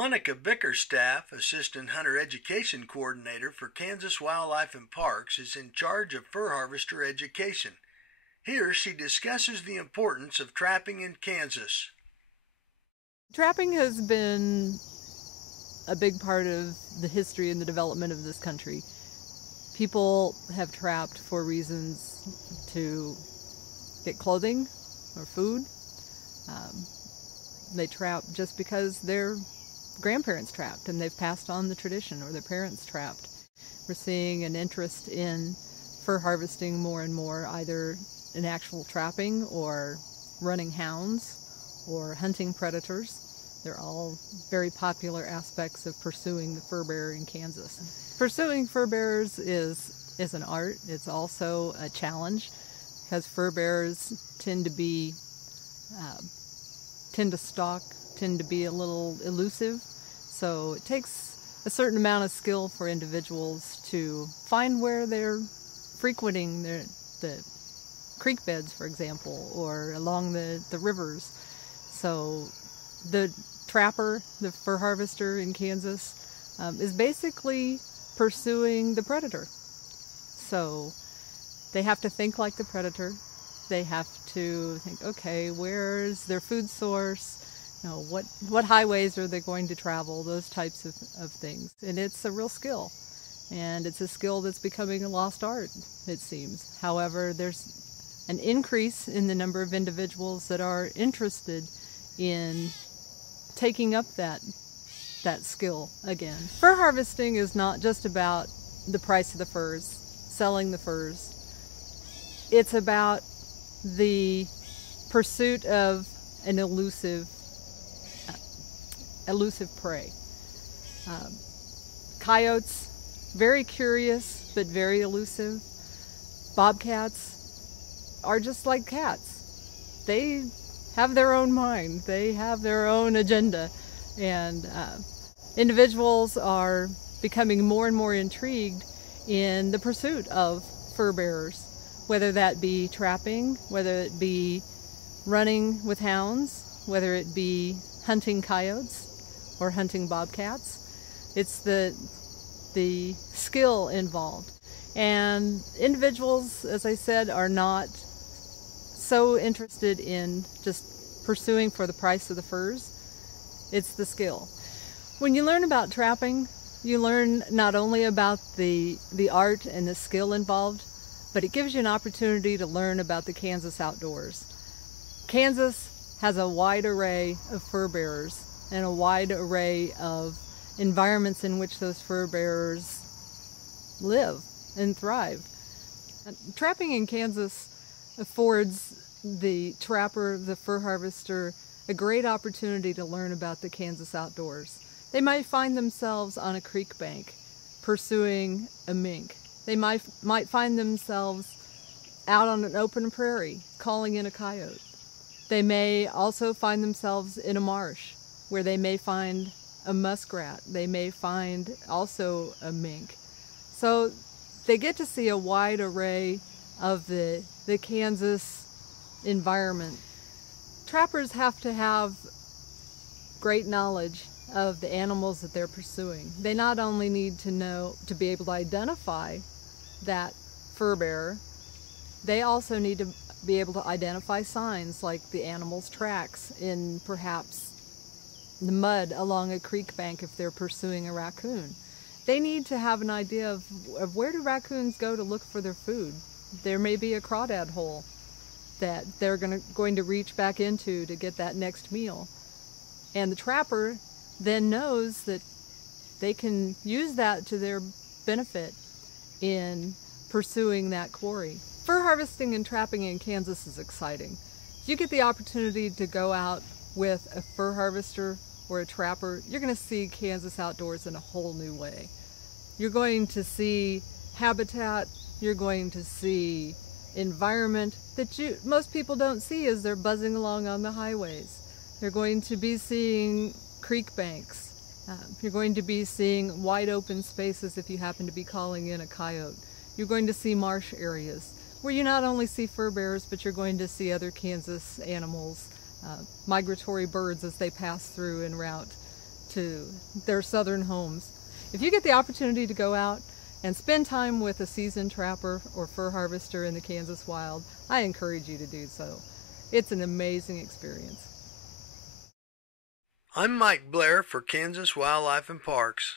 Monica Bickerstaff, Assistant Hunter Education Coordinator for Kansas Wildlife and Parks, is in charge of fur harvester education. Here she discusses the importance of trapping in Kansas. Trapping has been a big part of the history and the development of this country. People have trapped for reasons to get clothing or food. They trap just because their grandparents trapped and they've passed on the tradition, or their parents trapped. We're seeing an interest in fur harvesting more and more, either in actual trapping or running hounds or hunting predators. They're all very popular aspects of pursuing the fur bearer in Kansas. Pursuing fur bearers is an art. It's also a challenge because fur bearers tend to stalk, tend to be a little elusive. So it takes a certain amount of skill for individuals to find where they're frequenting the creek beds, for example, or along the rivers. So the trapper, the fur harvester in Kansas, is basically pursuing the predator. So they have to think like the predator. They have to think, okay, where's their food source? You know, what highways are they going to travel? Those types of things. And it's a real skill. And it's a skill that's becoming a lost art, it seems. However, there's an increase in the number of individuals that are interested in taking up that skill again. Fur harvesting is not just about the price of the furs, selling the furs. It's about the pursuit of an elusive prey. Coyotes, very curious but very elusive. Bobcats are just like cats. They have their own mind. They have their own agenda. And individuals are becoming more and more intrigued in the pursuit of fur bearers, whether that be trapping, whether it be running with hounds, whether it be hunting coyotes or hunting bobcats. It's the skill involved. And individuals, as I said, are not so interested in just pursuing for the price of the furs. It's the skill. When you learn about trapping, you learn not only about the art and the skill involved, but it gives you an opportunity to learn about the Kansas outdoors. Kansas has a wide array of fur bearers and a wide array of environments in which those fur bearers live and thrive. Trapping in Kansas affords the trapper, the fur harvester, a great opportunity to learn about the Kansas outdoors. They might find themselves on a creek bank pursuing a mink. They might find themselves out on an open prairie calling in a coyote. They may also find themselves in a marsh where they may find a muskrat. They may find also a mink. So they get to see a wide array of the Kansas environment. Trappers have to have great knowledge of the animals that they're pursuing. They not only need to be able to identify that fur bearer, they also need to be able to identify signs like the animal's tracks in perhaps the mud along a creek bank if they're pursuing a raccoon. They need to have an idea of where do raccoons go to look for their food. There may be a crawdad hole that they're going to reach back into to get that next meal. And the trapper then knows that they can use that to their benefit in pursuing that quarry. Fur harvesting and trapping in Kansas is exciting. If you get the opportunity to go out with a fur harvester or a trapper, you're going to see Kansas outdoors in a whole new way. You're going to see habitat, you're going to see environment that most people don't see as they're buzzing along on the highways. You're going to be seeing creek banks. You're going to be seeing wide open spaces if you happen to be calling in a coyote. You're going to see marsh areas where you not only see fur bearers, but you're going to see other Kansas animals, migratory birds as they pass through en route. to their southern homes. If you get the opportunity to go out and spend time with a seasoned trapper or fur harvester in the Kansas wild, I encourage you to do so. It's an amazing experience. I'm Mike Blair for Kansas Wildlife and Parks.